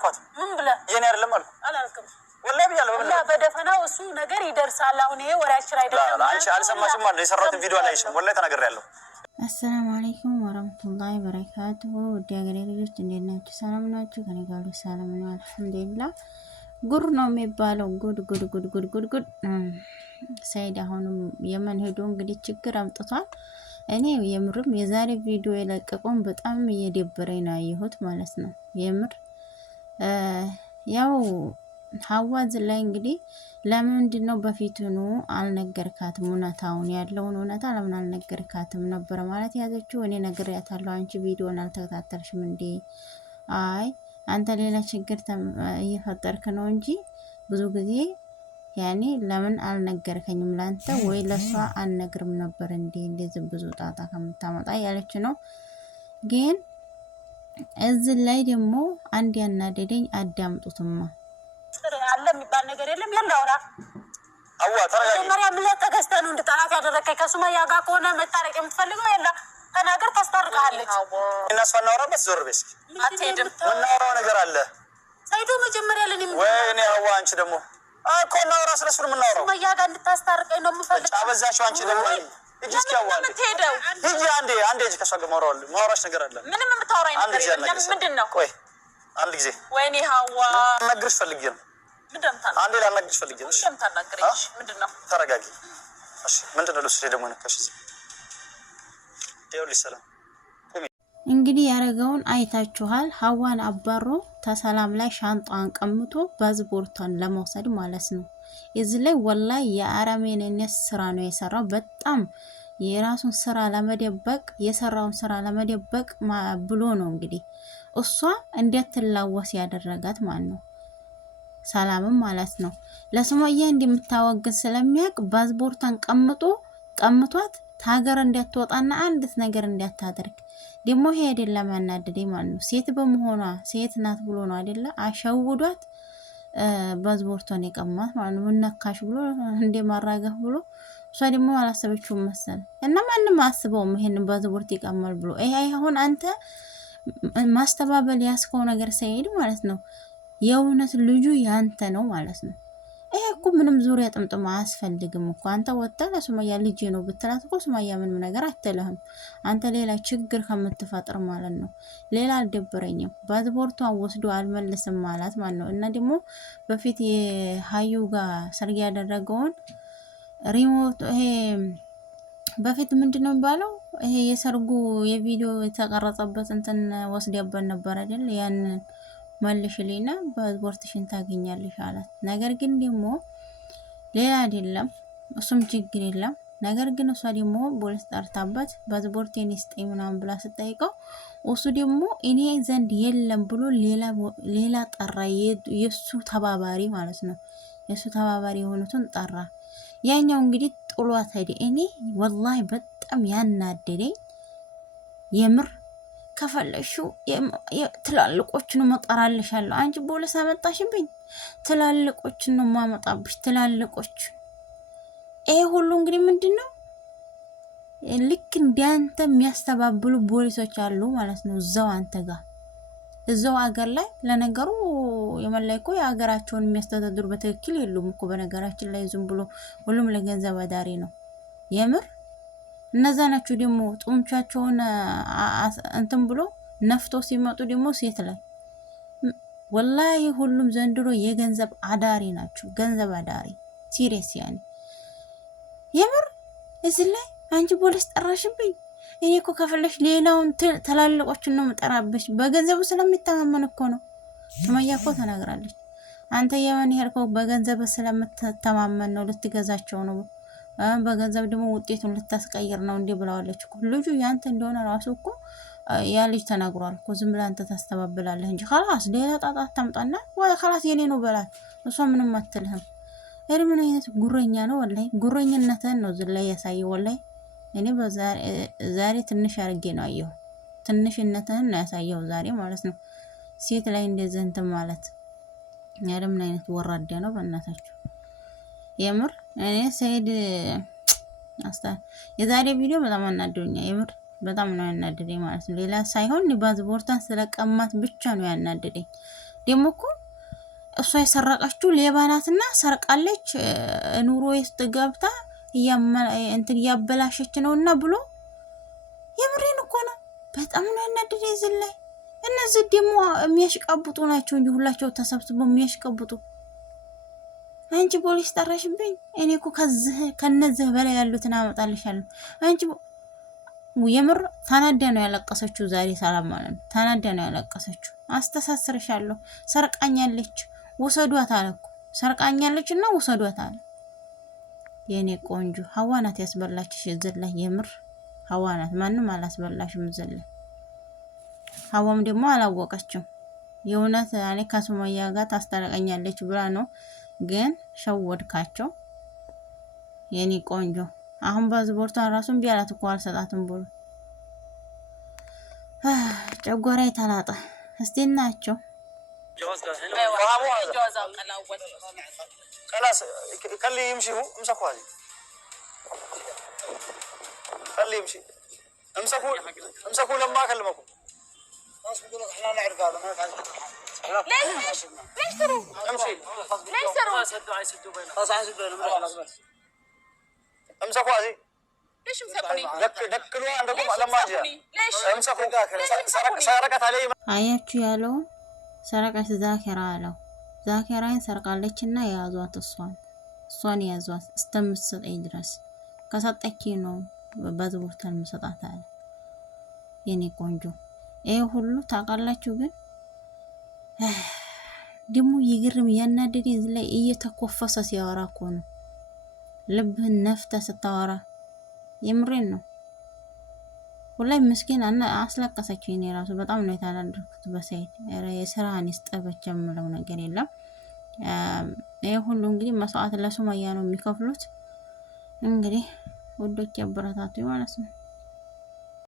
አላልኳትም ምን ብለህ የኔ አይደለም አልኩ አላልክም ወላሂ ብያለሁ እና በደፈናው እሱ ነገር ይደርሳል አሁን ይሄ ወራችን አይደለም አንቺ አልሰማሽም ማለት የሰራሁትን ቪዲዮ አላየሽም ወላሂ ተናግሬያለሁ አሰላሙ አለይኩም ወራህመቱላሂ ወበረካቱሁ ውድ ሀገሬ ልጆች እንዴት ናችሁ ሰላም ናችሁ ከኔ ጋር ሰላም ነው አልሐምዱሊላህ ጉር ነው የሚባለው ጉድ ሰይድ አሁንም የመን ሄዶ እንግዲህ ችግር አምጥቷል እኔ የምርም የዛሬ ቪዲዮ የለቀቀውን በጣም እየደበረኝ ነው ያየሁት ማለት ነው የምር ያው ሐዋዝ ላይ እንግዲህ ለምንድን ነው በፊቱኑ አልነገርካትም እውነታውን ያለውን እውነታ ለምን አልነገርካትም ነበር ማለት ያዘችው እኔ ነግሬያታለሁ አንቺ ቪዲዮን አልተከታተልሽም እንዴ አይ አንተ ሌላ ችግር እየፈጠርክ ነው እንጂ ብዙ ጊዜ ያኔ ለምን አልነገርከኝም ላንተ ወይ ለሷ አልነግርም ነበር እንዴ እንደዚህ ብዙ ጣጣ ከምታመጣ ያለች ነው ግን እዚህ ላይ ደግሞ አንድ ያናደደኝ አዳምጡትማ አለ የሚባል ነገር የለም ያላውራ አዋ ተረጋጊ መጀመሪያ ምን ተገዝተህ ነው እንድታናት ያደረከኝ ከሱማያ ጋር ከሆነ መታረቅ የምትፈልገው የለ ተናገር ታስታርቃለች እና እሷ እናወራበት ዞር በይ አትሄድም እናወራው ነገር አለ ሰይዶ መጀመሪያ ለኔ ወይኔ አዋ አንቺ ደግሞ እኮ እናወራ ስለሱ ነው የምናወራው ሱማያ ጋር እንድታስታርቀኝ ነው የምፈልገው አበዛሽው አንቺ ደግሞ እጅስ ያዋል ሂጂ አንዴ እጅ ከሷ ጋር ማውራሽ ነገር አለ ምንም የምታወራኝ ነገር የለም ምንድነው ቆይ አንድ ጊዜ ወይኔ ሐዋ ነግርሽ ፈልጌ ነው ምንድነው አንዴ ላናግርሽ ፈልጌ ነው ምንድነው ተረጋጊ እሺ ምንድነው ልብስ ደግሞ ነካሽ ይኸውልሽ ሰላም እንግዲህ ያረጋውን አይታችኋል ሐዋን አባሮ ተሰላም ላይ ሻንጣን ቀምቶ ባዝቦርቷን ለመውሰድ ማለት ነው እዚህ ላይ ወላሂ የአረመኔነት ስራ ነው የሰራው በጣም የራሱን ስራ ለመደበቅ የሰራውን ስራ ለመደበቅ ብሎ ነው እንግዲህ እሷ እንድትላወስ ያደረጋት ማለት ነው ሰላምም ማለት ነው ለሱማያ እንደምታወግዝ ስለሚያቅ ባዝቦርቷን ቀምቷት ታገር እንድትወጣና አንዲት ነገር እንድታደርግ ደግሞ ይሄ አይደለም ያናደደኝ ማለት ነው ሴት በመሆኗ ሴት ናት ብሎ ነው አይደለ አሸውዷት ባዝቦርቷን የቀማት ማለት ነው ምነካሽ ብሎ እንደማራገፍ ብሎ እሷ ደግሞ አላሰበችውም መሰል እና ማንንም አስበውም ይሄንን ባዝቦርት ይቀማል ብሎ ይሄ አሁን አንተ ማስተባበል ያስከው ነገር ሳይሄድ ማለት ነው የእውነት ልጁ ያንተ ነው ማለት ነው ይሄ እኮ ምንም ዙሪያ ጥምጥም አያስፈልግም እኮ አንተ ወጣ ለሱማያ ልጅ ነው ብትላት እኮ ሱማያ ምንም ነገር አትልህም አንተ ሌላ ችግር ከምትፈጥር ማለት ነው ሌላ አልደበረኝም ባዝቦርቷን ወስዶ አልመልስም ማለት ነው እና ደግሞ በፊት የሀዩ ጋር ሰርግ ያደረገውን ሪሞት ይሄ በፊት ምንድነው የሚባለው ይሄ የሰርጉ የቪዲዮ የተቀረጸበት እንትን ወስደበት ነበር አይደል ያንን መልሽልኝና ባዝቦርትሽን ታገኛለሽ አላት ነገር ግን ደግሞ ሌላ አይደለም እሱም ችግር የለም ነገር ግን እሷ ደግሞ ፖሊስ ጠርታበት ባዝቦርቴን ይስጠኝ ምናምን ብላ ስጠይቀው እሱ ደግሞ እኔ ዘንድ የለም ብሎ ሌላ ጠራ የሱ ተባባሪ ማለት ነው የሱ ተባባሪ የሆኑትን ጠራ ያኛው እንግዲህ ጥሏት ሄደ እኔ ወላሂ በጣም ያናደደኝ የምር ከፈለሹ ትላልቆችን መጠራልሻለሁ አንቺ ፖሊስ አመጣሽብኝ ትላልቆችን ነው ማመጣብሽ ትላልቆች ይሄ ሁሉ እንግዲህ ምንድነው ልክ እንዲያንተ የሚያስተባብሉ ፖሊሶች አሉ ማለት ነው እዛው አንተ ጋር እዛው አገር ላይ ለነገሩ የመላይኮ የአገራቸውን የሚያስተዳድሩ በትክክል የሉም እኮ በነገራችን ላይ ዝም ብሎ ሁሉም ለገንዘብ አዳሪ ነው የምር እነዛ ናቸው ደግሞ ጡንቻቸውን እንትን ብሎ ነፍቶ ሲመጡ ደግሞ ሴት ላይ ወላሂ ሁሉም ዘንድሮ የገንዘብ አዳሪ ናቸው ገንዘብ አዳሪ ሲሪየስ ያኔ የምር እዚህ ላይ አንቺ ፖሊስ ጠራሽብኝ እኔ እኮ ከፈለሽ ሌላውን ተላልቆችን ነው መጠራብሽ በገንዘቡ ስለሚተማመን እኮ ነው ሱማያ እኮ ተናግራለች አንተ የማን ይሄርከው በገንዘብ ስለምትተማመን ነው ልትገዛቸው ነው በገንዘብ ደግሞ ውጤቱን ልታስቀይር ነው እንዴ ብለዋለች እኮ ልጁ ያንተ እንደሆነ ራሱ እኮ ያ ልጅ ተናግሯል እኮ ዝም ብላ አንተ ታስተባብላለህ እንጂ خلاص ሌላ ጣጣ ታምጣና ወይ خلاص የኔ ነው በላት እሷ ምንም አትልህም ምን አይነት ጉረኛ ነው ወላሂ ጉረኝነትን ነው ዝላይ ያሳየው ወላሂ እኔ ዛሬ ትንሽ አርጌ ነው አየው ትንሽነትን ነው ያሳየው ዛሬ ማለት ነው ሴት ላይ እንደዚህ እንትን ማለት ምን አይነት ወራዳ ነው በእናታችሁ የምር እኔ ሰይድ የዛሬ ቪዲዮ በጣም አናደደኝ የምር በጣም ነው ያናደደኝ ማለት ነው ሌላ ሳይሆን ባዝቦርቷን ስለቀማት ብቻ ነው ያናደደኝ ደግሞ እኮ እሷ የሰረቀችው ሌባ ናትና ሰርቃለች ኑሮ ውስጥ ገብታ እንትን እያበላሸች ነውና ብሎ የምሬን እኮ ነው። በጣም ነው ያናደደ ይዝላይ። እነዚህ ደግሞ የሚያሽቃብጡ ናቸው እንጂ ሁላቸው ተሰብስበው የሚያሽቃብጡ። አንቺ ፖሊስ ጠራሽብኝ፣ እኔ እኮ ከነዚህ በላይ ያሉትን አመጣልሻለሁ። አንቺ የምር ተናዳ ነው ያለቀሰችው ዛሬ ሰላም ማለት ነው። ተናዳ ነው ያለቀሰችው። አስተሳስርሻለሁ፣ ሰርቃኛለች ውሰዷት አለ እኮ ሰርቃኛለች እና ውሰዷት አለ። የኔ ቆንጆ ሀዋ ናት ያስበላችሽ ዝላይ። የምር ሀዋ ናት፣ ማንም አላስበላሽም ዝላይ። ሀዋም ደግሞ አላወቀችም። የእውነት እኔ ከሱመያ ጋር ታስታረቀኛለች ብላ ነው፣ ግን ሸወድካቸው የኔ ቆንጆ። አሁን ባዝቦርቷን ራሱን ቢያላት እኮ አልሰጣትም ብሎ ጨጓራ የተላጠ እስቲ እናያቸው። خلاص خليه يمشي هو امسكوا هذه خليه يمشي امسكوا لما اكلمكم خلاص بقول لك احنا نعرف هذا ما يفعل ليش تروا امشي ليش تروا يسدوا بينهم خلاص حيسدوا بينهم امسكوا هذه ليش مسكوني دكلوا عندكم لما اجي ليش امسكوا سرقت علي አያችሁ ያለው ሰረቀች ዛኪራ አለው። ዛኪራን ሰርቃለችና ያዟት፣ እሷን ያዟት እስከምትሰጠኝ ድረስ ከሰጠች ነው በዝቦርታን መስጣት አለ። የኔ ቆንጆ ይሄ ሁሉ ታውቃላችሁ። ግን ደግሞ ይግርም ያናደደ እዚህ ላይ እየተኮፈሰ ሲያወራ እኮ ነው ልብህን ነፍተ ስታወራ። የምሬን ነው ሁላይ ምስኪን አስለቀሰችኝ። እኔ ራሱ በጣም ነው የተናደድኩት በሰይድ የስራን ይስጠበች የምለው ነገር የለም። ይሄ ሁሉ እንግዲህ መስዋዕት ለሱመያ ነው የሚከፍሉት። እንግዲህ ወዶች ያበረታቱ ማለት ነው።